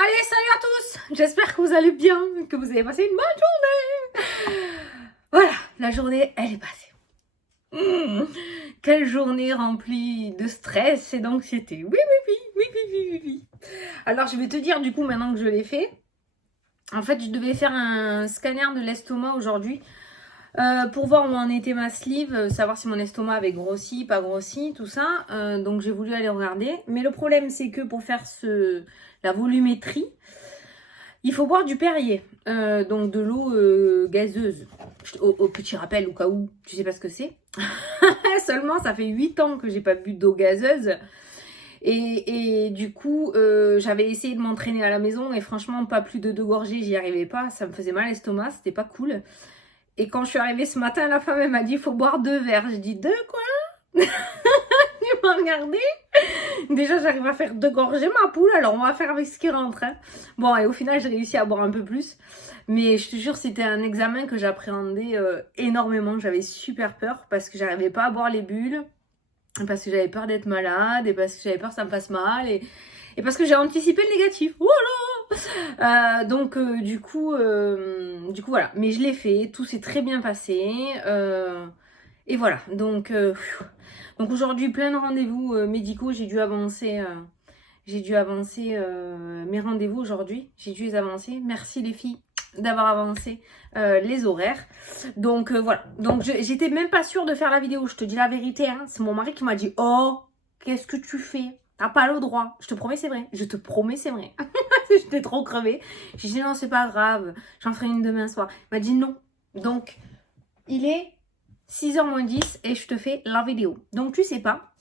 Allez, salut à tous! J'espère que vous allez bien, que vous avez passé une bonne journée. Voilà, la journée, elle est passée. Quelle journée remplie de stress et d'anxiété. Oui. Alors, je vais te dire, du coup, maintenant que je l'ai fait, en fait, je devais faire un scanner de l'estomac aujourd'hui pour voir où en était ma sleeve, savoir si mon estomac avait grossi, pas grossi, tout ça. Donc, j'ai voulu aller regarder. Mais le problème, c'est que pour faire la volumétrie, il faut boire du Perrier, donc de l'eau gazeuse. Au petit rappel, au cas où tu sais pas ce que c'est. Seulement, ça fait 8 ans que j'ai pas bu d'eau gazeuse. Et du coup, j'avais essayé de m'entraîner à la maison et franchement, pas plus de 2 gorgées, j'y arrivais pas. Ça me faisait mal à l'estomac, c'était pas cool. Et quand je suis arrivée ce matin, la femme elle m'a dit il faut boire 2 verres. J'ai dit 2 quoi? Tu m'as regardé? Déjà, j'arrive à faire 2 gorgées, ma poule, alors on va faire avec ce qui rentre. Hein. Bon, et au final, j'ai réussi à boire un peu plus. Mais je te jure, c'était un examen que j'appréhendais énormément. J'avais super peur parce que j'arrivais pas à boire les bulles, parce que j'avais peur d'être malade, et parce que j'avais peur que ça me fasse mal, et parce que j'ai anticipé le négatif. Voilà. Donc, du coup, voilà. Mais je l'ai fait, tout s'est très bien passé. Et voilà, donc aujourd'hui, plein de rendez-vous médicaux. J'ai dû avancer mes rendez-vous aujourd'hui. J'ai dû les avancer. Merci les filles d'avoir avancé les horaires. Donc voilà. Donc j'étais même pas sûre de faire la vidéo. Je te dis la vérité. Hein. C'est mon mari qui m'a dit oh, qu'est-ce que tu fais? T'as pas le droit. Je te promets, c'est vrai. Je te promets, c'est vrai. J'étais trop crevée. J'ai dit non, c'est pas grave. J'en ferai une demain soir. Il m'a dit non. Donc il est 6h moins 10 et je te fais la vidéo. Donc tu sais pas,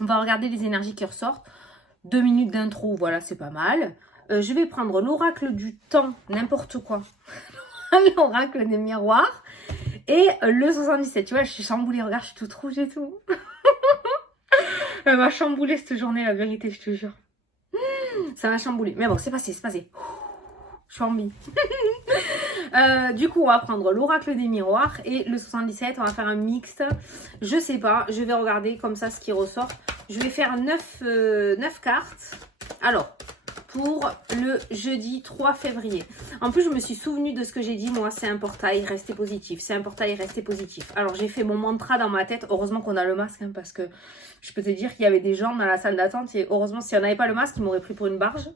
on va regarder les énergies qui ressortent. 2 minutes d'intro, voilà, c'est pas mal. Je vais prendre l'oracle du temps, n'importe quoi. L'oracle des miroirs. Et le 77. Tu vois, je suis chamboulée. Regarde, je suis toute rouge et tout. Elle m'a chamboulée cette journée, la vérité, je te jure. Ça m'a chamboulée. Mais bon, c'est passé, c'est passé. Je suis en vie. Du coup, on va prendre l'oracle des miroirs et le 77. On va faire un mixte. Je sais pas. Je vais regarder comme ça ce qui ressort. Je vais faire 9 cartes. Alors, pour le jeudi 3 février. En plus, je me suis souvenue de ce que j'ai dit. Moi, c'est un portail, restez positif. C'est un portail, restez positif. Alors, j'ai fait mon mantra dans ma tête. Heureusement qu'on a le masque, hein, parce que je peux te dire qu'il y avait des gens dans la salle d'attente. Et heureusement, si on n'avait pas le masque, ils m'auraient pris pour une barge.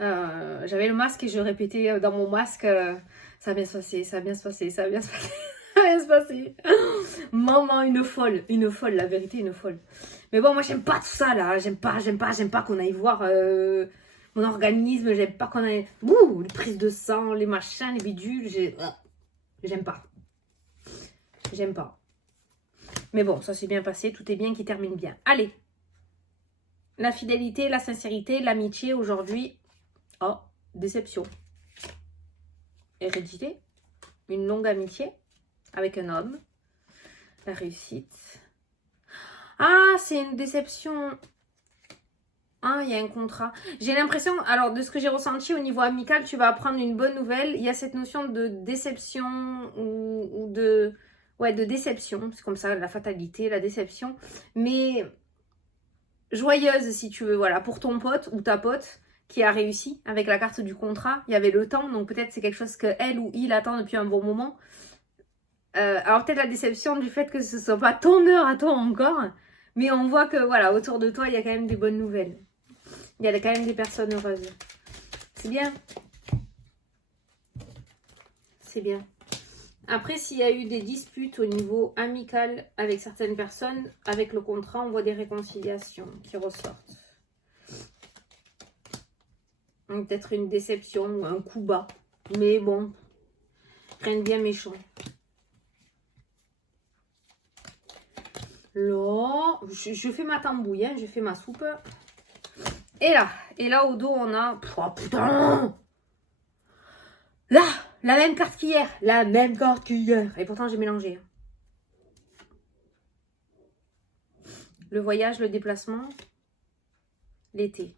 J'avais le masque et je répétais dans mon masque ça va bien se passer, ça va bien se passer, ça va bien se passer, ça va bien se passer. Maman, une folle, la vérité, une folle. Mais bon, moi j'aime pas tout ça là, j'aime pas qu'on aille voir mon organisme, j'aime pas qu'on aille. Ouh, les prises de sang, les machins, les bidules, j'aime pas. J'aime pas. Mais bon, ça s'est bien passé, tout est bien qui termine bien. Allez, la fidélité, la sincérité, l'amitié aujourd'hui. Oh, déception. Hérédité. Une longue amitié avec un homme. La réussite. Ah, c'est une déception. Ah, il y a un contrat. J'ai l'impression, alors de ce que j'ai ressenti au niveau amical, tu vas apprendre une bonne nouvelle. Il y a cette notion de déception ou de... Ouais, de déception. C'est comme ça, la fatalité, la déception. Mais joyeuse, si tu veux, voilà, pour ton pote ou ta pote qui a réussi avec la carte du contrat. Il y avait le temps, donc peut-être c'est quelque chose que elle ou il attend depuis un bon moment. Alors peut-être la déception du fait que ce soit pas ton heure à toi encore, mais on voit que voilà, autour de toi, il y a quand même des bonnes nouvelles. Il y a quand même des personnes heureuses. C'est bien. C'est bien. Après, s'il y a eu des disputes au niveau amical avec certaines personnes, avec le contrat, on voit des réconciliations qui ressortent. Peut-être une déception ou un coup bas. Mais bon, rien de bien méchant. Là, je fais ma tambouille, hein, je fais ma soupe. Et là au dos, on a... Oh putain! Là, la même carte qu'hier. La même carte qu'hier. Et pourtant, j'ai mélangé. Le voyage, le déplacement, l'été.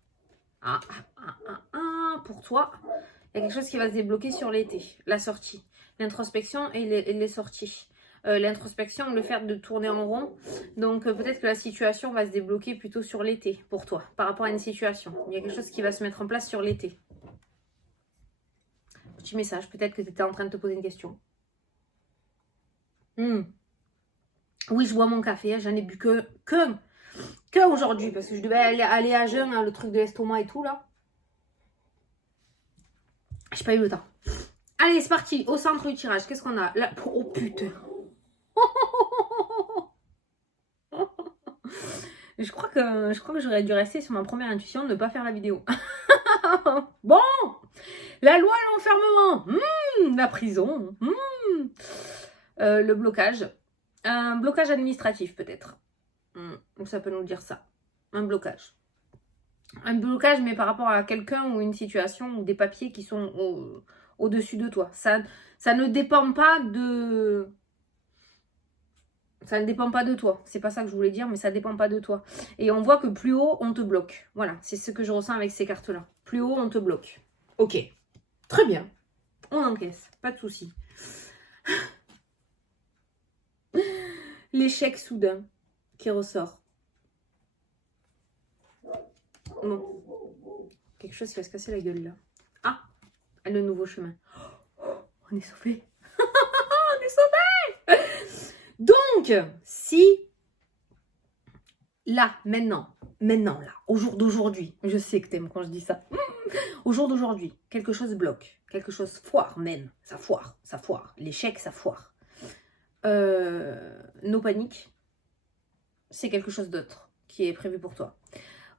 Pour toi, il y a quelque chose qui va se débloquer sur l'été. La sortie. L'introspection et les sorties. l'introspection, le fait de tourner en rond. Donc peut-être que la situation va se débloquer plutôt sur l'été pour toi, par rapport à une situation. Il y a quelque chose qui va se mettre en place sur l'été. Petit message, peut-être que tu étais en train de te poser une question. Oui, je bois mon café, hein, j'en ai bu que aujourd'hui, parce que je devais aller à jeun, hein, le truc de l'estomac et tout là. J'ai pas eu le temps. Allez, c'est parti, au centre du tirage, qu'est-ce qu'on a là? Oh putain. Je crois que j'aurais dû rester sur ma première intuition de ne pas faire la vidéo. Bon, la loi et l'enfermement, la prison, le blocage. Un blocage administratif peut-être. Ça peut nous dire ça. Un blocage. Un blocage, mais par rapport à quelqu'un ou une situation ou des papiers qui sont au-dessus de toi. Ça ne dépend pas de... Ça ne dépend pas de toi. C'est pas ça que je voulais dire, mais ça dépend pas de toi. Et on voit que plus haut, on te bloque. Voilà, c'est ce que je ressens avec ces cartes-là. Plus haut, on te bloque. Ok. Très bien. On encaisse. Pas de souci. L'échec soudain qui ressort. Bon. Quelque chose qui va se casser la gueule là. Ah, le nouveau chemin. On est sauvés. On est sauvés. Donc, si là, maintenant là, au jour d'aujourd'hui, je sais que t'aimes quand je dis ça. Au jour d'aujourd'hui, quelque chose bloque, quelque chose foire même. Ça foire. L'échec, ça foire. No panique, c'est quelque chose d'autre qui est prévu pour toi.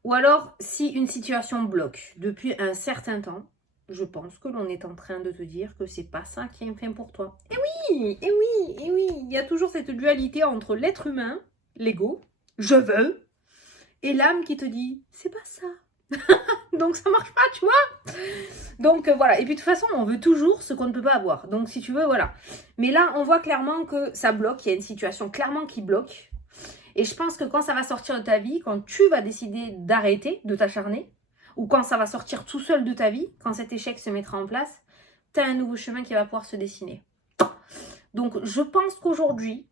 Ou alors, si une situation bloque depuis un certain temps, je pense que l'on est en train de te dire que c'est pas ça qui est fait pour toi. Et oui, il y a toujours cette dualité entre l'être humain, l'ego, je veux, et l'âme qui te dit, c'est pas ça. Donc ça marche pas, tu vois. Donc voilà, et puis de toute façon, on veut toujours ce qu'on ne peut pas avoir. Donc si tu veux, voilà. Mais là, on voit clairement que ça bloque, il y a une situation clairement qui bloque. Et je pense que quand ça va sortir de ta vie, quand tu vas décider d'arrêter, de t'acharner, ou quand ça va sortir tout seul de ta vie, quand cet échec se mettra en place, tu as un nouveau chemin qui va pouvoir se dessiner. Donc je pense qu'aujourd'hui,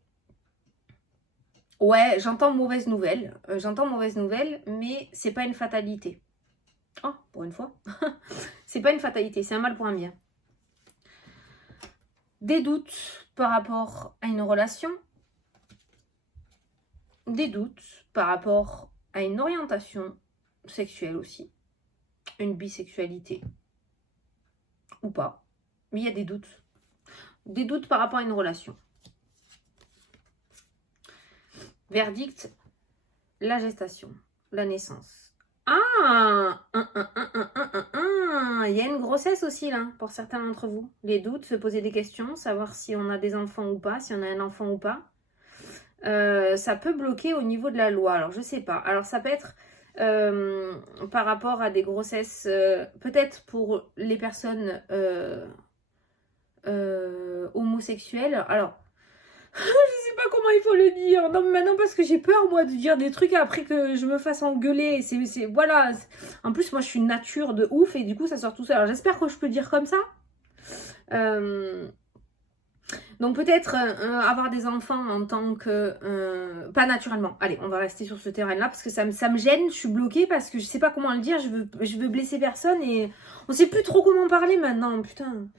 ouais, j'entends mauvaise nouvelle, mais c'est pas une fatalité. Oh, pour une fois. C'est pas une fatalité, c'est un mal pour un bien. Des doutes par rapport à une relation, des doutes par rapport à une orientation sexuelle aussi, une bisexualité ou pas, mais il y a des doutes par rapport à une relation. Verdict, la gestation, la naissance. Ah, il y a une grossesse aussi là pour certains d'entre vous. Les doutes, se poser des questions, savoir si on a des enfants ou pas, si on a un enfant ou pas. Ça peut bloquer au niveau de la loi. Alors, je sais pas. Alors, ça peut être par rapport à des grossesses, peut-être pour les personnes homosexuelles. Alors, je sais pas comment il faut le dire. Non, mais maintenant, parce que j'ai peur, moi, de dire des trucs après que je me fasse engueuler. Voilà. En plus, moi, je suis une nature de ouf et du coup, ça sort tout seul. Alors, j'espère que je peux dire comme ça. Donc peut-être avoir des enfants en tant que... pas naturellement. Allez, on va rester sur ce terrain-là parce que ça me gêne. Je suis bloquée parce que je sais pas comment le dire. Je veux blesser personne et on sait plus trop comment parler maintenant. Putain.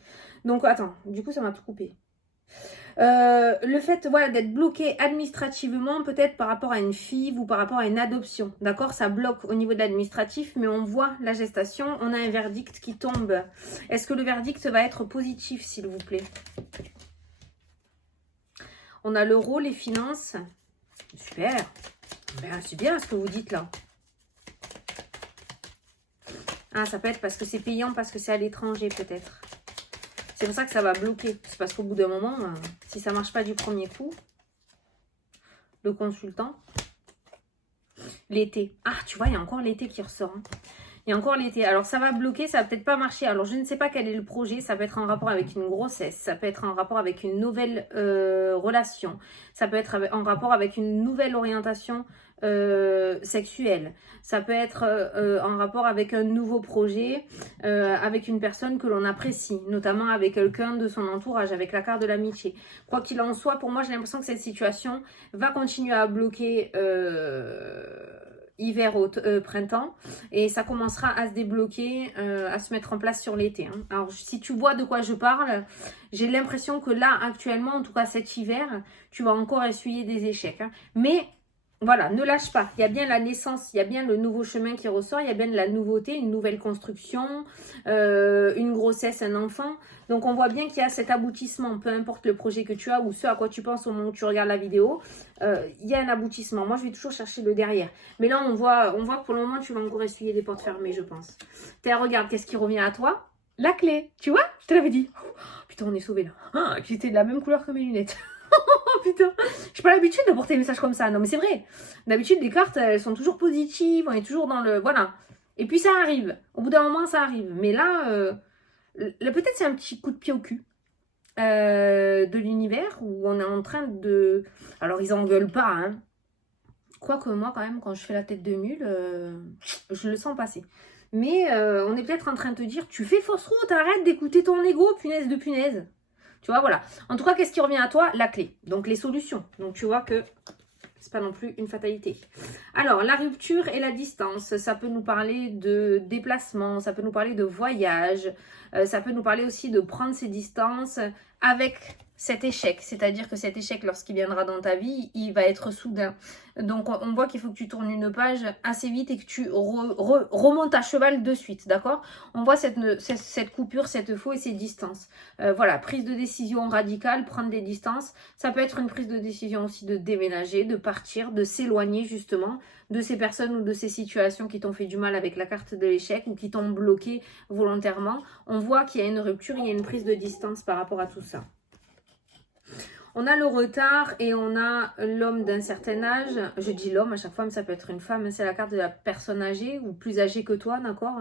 Donc attends, du coup ça m'a tout coupé. Le fait voilà, d'être bloqué administrativement, peut-être par rapport à une FIV ou par rapport à une adoption. D'accord, ça bloque au niveau de l'administratif, mais on voit la gestation. On a un verdict qui tombe. Est-ce que le verdict va être positif, s'il vous plaît ? On a l'euro, les finances. Super. Ben, c'est bien ce que vous dites là. Ah, ça peut être parce que c'est payant, parce que c'est à l'étranger peut-être. C'est pour ça que ça va bloquer. C'est parce qu'au bout d'un moment, si ça ne marche pas du premier coup, le consultant, l'été. Ah, tu vois, il y a encore l'été qui ressort. Hein. Il y a encore l'été. Alors, ça va bloquer, ça va peut-être pas marcher. Alors, je ne sais pas quel est le projet. Ça peut être en rapport avec une grossesse. Ça peut être en rapport avec une nouvelle relation. Ça peut être en rapport avec une nouvelle orientation sexuelle. Ça peut être en rapport avec un nouveau projet, avec une personne que l'on apprécie, notamment avec quelqu'un de son entourage, avec la carte de l'amitié. Quoi qu'il en soit, pour moi, j'ai l'impression que cette situation va continuer à bloquer hiver, printemps, et ça commencera à se débloquer, à se mettre en place sur l'été. Hein. Alors, si tu vois de quoi je parle, j'ai l'impression que là, actuellement, en tout cas cet hiver, tu vas encore essuyer des échecs. Hein. Mais voilà, ne lâche pas. Il y a bien la naissance, il y a bien le nouveau chemin qui ressort, il y a bien de la nouveauté, une nouvelle construction, une grossesse, un enfant. Donc, on voit bien qu'il y a cet aboutissement, peu importe le projet que tu as ou ce à quoi tu penses au moment où tu regardes la vidéo, il y a un aboutissement. Moi, je vais toujours chercher le derrière. Mais là, on voit que pour le moment, tu vas encore essuyer des portes fermées, je pense. Regarde, qu'est-ce qui revient à toi? La clé. Tu vois? Je te l'avais dit. Oh, putain, on est sauvés là. Ah, j'étais de la même couleur que mes lunettes. Oh putain, j'ai pas l'habitude de porter des messages comme ça. Non mais c'est vrai. D'habitude les cartes elles sont toujours positives, on est toujours dans le... Voilà. Et puis ça arrive. Au bout d'un moment ça arrive. Mais là, peut-être c'est un petit coup de pied au cul de l'univers où on est en train de... Alors ils engueulent pas, hein. Quoique moi quand même quand je fais la tête de mule, je le sens passer. Mais on est peut-être en train de te dire, tu fais fausse route, arrête d'écouter ton ego, punaise de punaise. Tu vois, voilà. En tout cas, qu'est-ce qui revient à toi? La clé. Donc, les solutions. Donc, tu vois que c'est pas non plus une fatalité. Alors, la rupture et la distance. Ça peut nous parler de déplacement, ça peut nous parler de voyage, ça peut nous parler aussi de prendre ses distances avec cet échec. C'est-à-dire que cet échec, lorsqu'il viendra dans ta vie, il va être soudain. Donc, on voit qu'il faut que tu tournes une page assez vite et que tu remontes à cheval de suite, d'accord? On voit cette coupure, cette faux et ces distances. Voilà, prise de décision radicale, prendre des distances. Ça peut être une prise de décision aussi de déménager, de partir, de s'éloigner justement de ces personnes ou de ces situations qui t'ont fait du mal avec la carte de l'échec ou qui t'ont bloqué volontairement. On voit qu'il y a une rupture, il y a une prise de distance par rapport à tout ça. On a le retard et on a l'homme d'un certain âge. Je dis l'homme à chaque fois, mais ça peut être une femme. C'est la carte de la personne âgée ou plus âgée que toi, d'accord?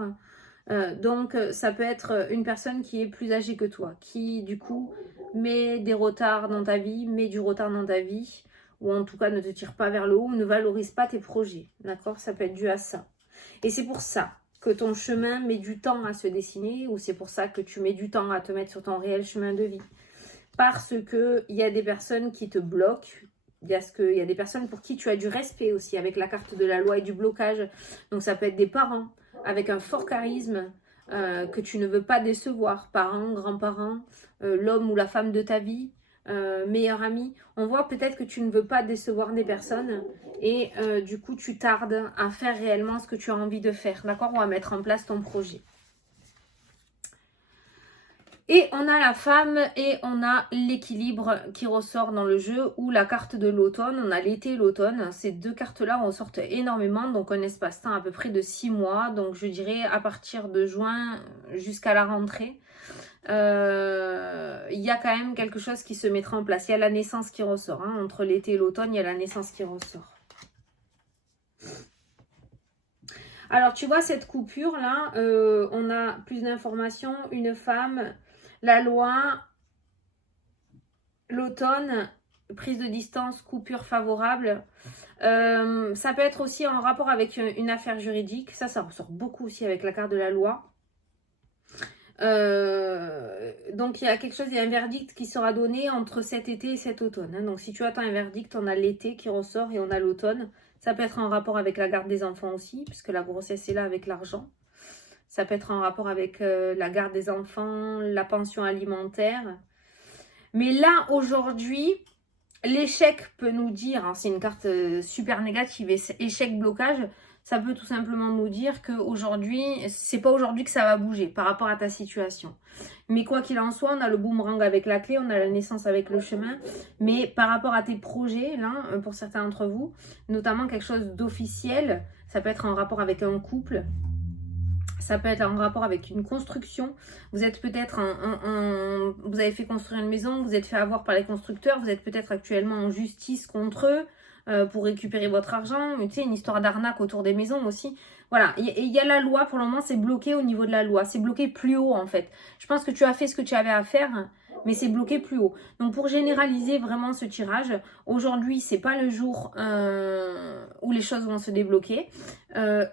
Donc, ça peut être une personne qui est plus âgée que toi, qui, du coup, met des retards dans ta vie, met du retard dans ta vie, ou en tout cas ne te tire pas vers le haut, ne valorise pas tes projets, d'accord? Ça peut être dû à ça. Et c'est pour ça que ton chemin met du temps à se dessiner, ou c'est pour ça que tu mets du temps à te mettre sur ton réel chemin de vie. Parce qu'il y a des personnes qui te bloquent, il y a des personnes pour qui tu as du respect aussi, avec la carte de la loi et du blocage. Donc ça peut être des parents avec un fort charisme que tu ne veux pas décevoir, parents, grands-parents, l'homme ou la femme de ta vie, meilleur ami. On voit peut-être que tu ne veux pas décevoir des personnes et du coup tu tardes à faire réellement ce que tu as envie de faire, d'accord? Ou à mettre en place ton projet. Et on a la femme et on a l'équilibre qui ressort dans le jeu ou la carte de l'automne. On a l'été et l'automne. Ces deux cartes-là ressortent énormément. Donc un espace-temps à peu près de 6 mois. Donc je dirais à partir de juin jusqu'à la rentrée. Il y a quand même quelque chose qui se mettra en place. Il y a la naissance qui ressort. Hein. Entre l'été et l'automne, il y a la naissance qui ressort. Alors tu vois cette coupure-là, on a plus d'informations. Une femme... La loi, l'automne, prise de distance, coupure favorable. Ça peut être aussi en rapport avec une affaire juridique. Ça ressort beaucoup aussi avec la carte de la loi. Donc il y a quelque chose, il y a un verdict qui sera donné entre cet été et cet automne. Hein. Donc si tu attends un verdict, on a l'été qui ressort et on a l'automne. Ça peut être en rapport avec la garde des enfants aussi, puisque la grossesse est là avec l'argent. Ça peut être en rapport avec la garde des enfants, la pension alimentaire. Mais là, aujourd'hui, l'échec peut nous dire, hein, c'est une carte super négative, échec, blocage, ça peut tout simplement nous dire qu'aujourd'hui, c'est pas aujourd'hui que ça va bouger par rapport à ta situation. Mais quoi qu'il en soit, on a le boomerang avec la clé, on a la naissance avec le chemin. Mais par rapport à tes projets, là, pour certains d'entre vous, notamment quelque chose d'officiel, ça peut être en rapport avec un couple. Ça peut être en rapport avec une construction. Vous êtes peut-être vous avez fait construire une maison, vous êtes fait avoir par les constructeurs, vous êtes peut-être actuellement en justice contre eux pour récupérer votre argent. Tu sais, une histoire d'arnaque autour des maisons aussi. Voilà, il y a la loi, pour le moment, c'est bloqué au niveau de la loi. C'est bloqué plus haut, en fait. Je pense que tu as fait ce que tu avais à faire mais c'est bloqué plus haut. Donc pour généraliser vraiment ce tirage, aujourd'hui c'est pas le jour où les choses vont se débloquer.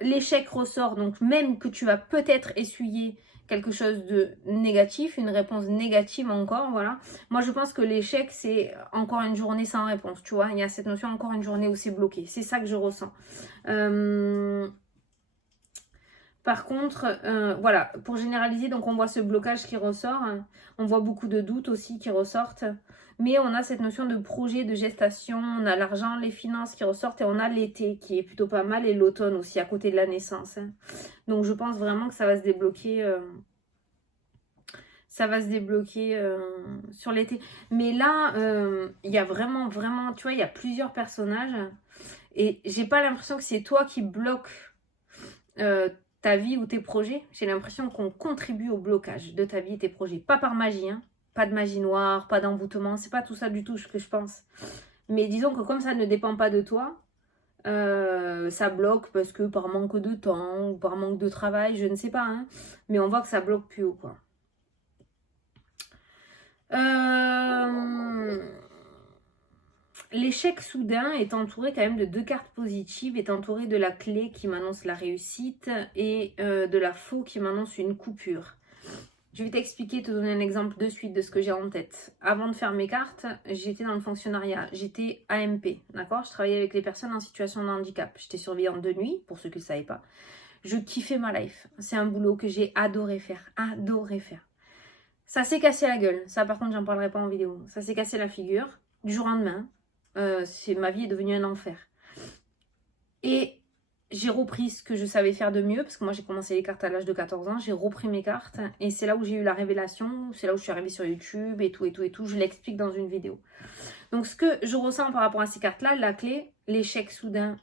L'échec ressort, donc même que tu vas peut-être essuyer quelque chose de négatif, une réponse négative encore, voilà. Moi je pense que l'échec c'est encore une journée sans réponse, tu vois. Il y a cette notion encore une journée où c'est bloqué. C'est ça que je ressens. Par contre, voilà, pour généraliser, donc on voit ce blocage qui ressort, on voit beaucoup de doutes aussi qui ressortent, mais on a cette notion de projet, de gestation, on a l'argent, les finances qui ressortent et on a l'été qui est plutôt pas mal et l'automne aussi à côté de la naissance. Donc je pense vraiment que ça va se débloquer, sur l'été. Mais là, il y a vraiment, tu vois, il y a plusieurs personnages et j'ai pas l'impression que c'est toi qui bloque ta vie ou tes projets. J'ai l'impression qu'on contribue au blocage de ta vie et tes projets. Pas par magie, hein. Pas de magie noire, pas d'envoûtement. C'est pas tout ça du tout ce que je pense. Mais disons que comme ça ne dépend pas de toi, ça bloque parce que par manque de temps ou par manque de travail, je ne sais pas. Hein. Mais on voit que ça bloque plus haut, quoi. L'échec soudain est entouré quand même de 2 cartes positives, est entouré de la clé qui m'annonce la réussite et de la faux qui m'annonce une coupure. Je vais t'expliquer, te donner un exemple de suite de ce que j'ai en tête. Avant de faire mes cartes, j'étais dans le fonctionnariat, j'étais AMP, d'accord? Je travaillais avec les personnes en situation de handicap. J'étais surveillante de nuit, pour ceux qui ne le savaient pas. Je kiffais ma life. C'est un boulot que j'ai adoré faire, adoré faire. Ça s'est cassé la gueule, ça par contre j'en parlerai pas en vidéo. Ça s'est cassé la figure, du jour au lendemain. Ma vie est devenue un enfer. Et j'ai repris ce que je savais faire de mieux, parce que moi j'ai commencé les cartes à l'âge de 14 ans, j'ai repris mes cartes, et c'est là où j'ai eu la révélation, c'est là où je suis arrivée sur YouTube, et tout, je l'explique dans une vidéo. Donc ce que je ressens par rapport à ces cartes-là, la clé, l'échec soudain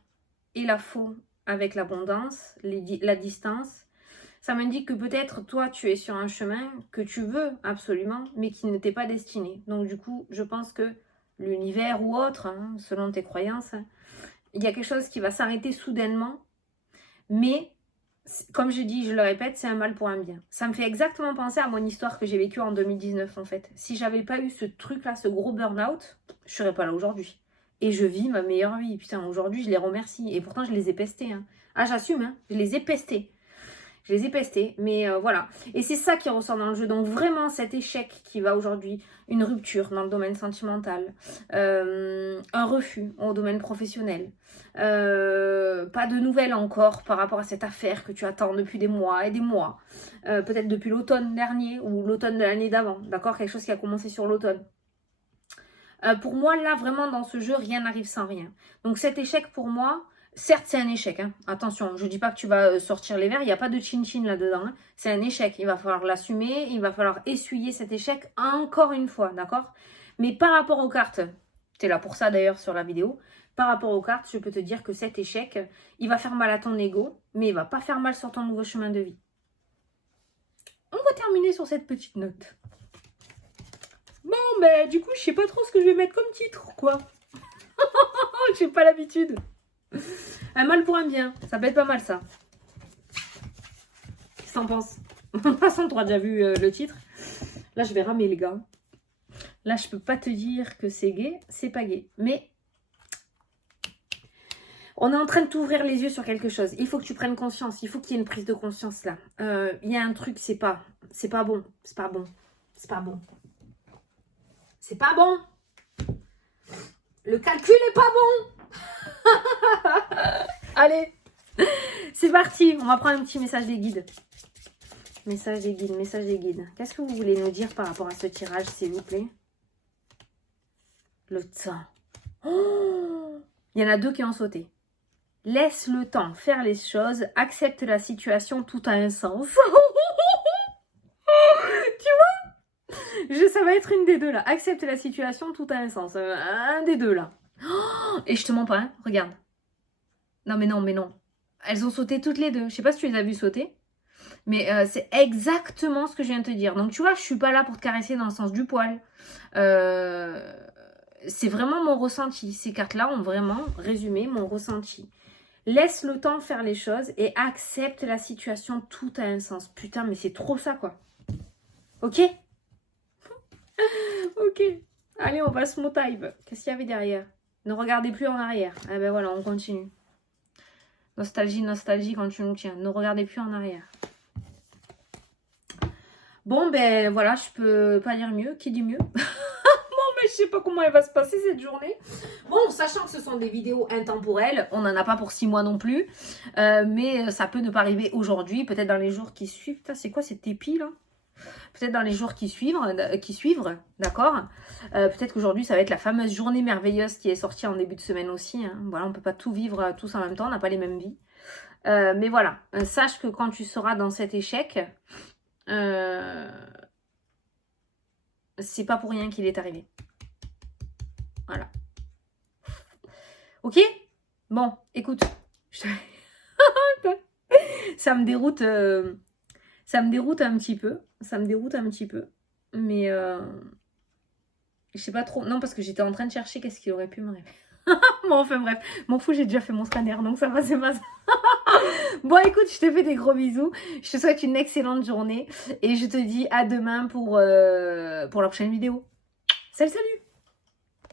et la faux avec l'abondance, la distance, ça m'indique que peut-être toi tu es sur un chemin que tu veux absolument, mais qui ne t'est pas destiné. Donc du coup, je pense que l'univers ou autre, hein, selon tes croyances, il y a quelque chose qui va s'arrêter soudainement, mais comme je dis, je le répète, c'est un mal pour un bien. Ça me fait exactement penser à mon histoire que j'ai vécue en 2019 en fait. Si j'avais pas eu ce truc là, ce gros burn-out, je serais pas là aujourd'hui. Et je vis ma meilleure vie. Putain, aujourd'hui je les remercie. Et pourtant je les ai pestés. Hein. Ah j'assume, hein, je les ai pestés. Je les ai pestés, mais voilà. Et c'est ça qui ressort dans le jeu. Donc vraiment cet échec qui va aujourd'hui, une rupture dans le domaine sentimental, un refus au domaine professionnel, pas de nouvelles encore par rapport à cette affaire que tu attends depuis des mois et des mois, peut-être depuis l'automne dernier ou l'automne de l'année d'avant, d'accord? Quelque chose qui a commencé sur l'automne. Pour moi, là, vraiment, dans ce jeu, rien n'arrive sans rien. Donc cet échec, pour moi... Certes, c'est un échec. Hein. Attention, je ne dis pas que tu vas sortir les verres. Il n'y a pas de chin-chin là-dedans. Hein. C'est un échec. Il va falloir l'assumer. Il va falloir essuyer cet échec encore une fois. D'accord? Mais par rapport aux cartes, tu es là pour ça d'ailleurs sur la vidéo. Par rapport aux cartes, je peux te dire que cet échec, il va faire mal à ton ego. Mais il ne va pas faire mal sur ton nouveau chemin de vie. On va terminer sur cette petite note. Bon, ben du coup, je ne sais pas trop ce que je vais mettre comme titre, quoi. J'ai pas l'habitude. Un mal pour un bien, ça peut être pas mal ça. Qu'est-ce que t'en penses? De toute façon, tu auras déjà vu le titre. Là, je vais ramer les gars. Là, je peux pas te dire que c'est gay, c'est pas gay. Mais on est en train de t'ouvrir les yeux sur quelque chose. Il faut que tu prennes conscience. Il faut qu'il y ait une prise de conscience là. Il y a un truc, c'est pas bon. C'est pas bon. C'est pas bon. C'est pas bon. Le calcul est pas bon. Allez, c'est parti. On va prendre un petit message des guides. Message des guides. Qu'est-ce que vous voulez nous dire par rapport à ce tirage, s'il vous plaît? Le temps. Oh, il y en a 2 qui ont sauté. Laisse le temps faire les choses. Accepte la situation, tout a un sens. Tu vois? Ça va être une des 2 là. Accepte la situation, tout a un sens. Un des 2 là. Oh, et je te mens pas, hein. Regarde. Non, mais non. Elles ont sauté toutes les 2. Je sais pas si tu les as vues sauter. Mais c'est exactement ce que je viens de te dire. Donc, tu vois, je suis pas là pour te caresser dans le sens du poil. C'est vraiment mon ressenti. Ces cartes-là ont vraiment résumé mon ressenti. Laisse le temps faire les choses et accepte la situation. Tout a un sens. Putain, mais c'est trop ça, quoi. Ok? Ok. Allez, on passe mon type. Qu'est-ce qu'il y avait derrière? Ne regardez plus en arrière. Ah ben voilà, on continue. Nostalgie, nostalgie quand tu nous tiens. Ne regardez plus en arrière. Bon, ben voilà, je peux pas dire mieux. Qui dit mieux? Mais je sais pas comment elle va se passer cette journée. Bon, sachant que ce sont des vidéos intemporelles, on n'en a pas pour 6 mois non plus. Mais ça peut ne pas arriver aujourd'hui, peut-être dans les jours qui suivent. Putain, c'est quoi cette épi là? Peut-être dans les jours qui suivent, d'accord. Peut-être qu'aujourd'hui, ça va être la fameuse journée merveilleuse qui est sortie en début de semaine aussi. Hein. Voilà, on peut pas tout vivre tous en même temps, on n'a pas les mêmes vies. Mais voilà, sache que quand tu seras dans cet échec, c'est pas pour rien qu'il est arrivé. Voilà. Ok? Bon, écoute. Ça me déroute. Ça me déroute un petit peu. Ça me déroute un petit peu. Mais je sais pas trop. Non, parce que j'étais en train de chercher qu'est-ce qui aurait pu m'arriver. Bon, enfin bref. M'en fous, j'ai déjà fait mon scanner, donc ça va, c'est pas ça. Bon, écoute, je te fais des gros bisous. Je te souhaite une excellente journée. Et je te dis à demain pour la prochaine vidéo. Salut, salut!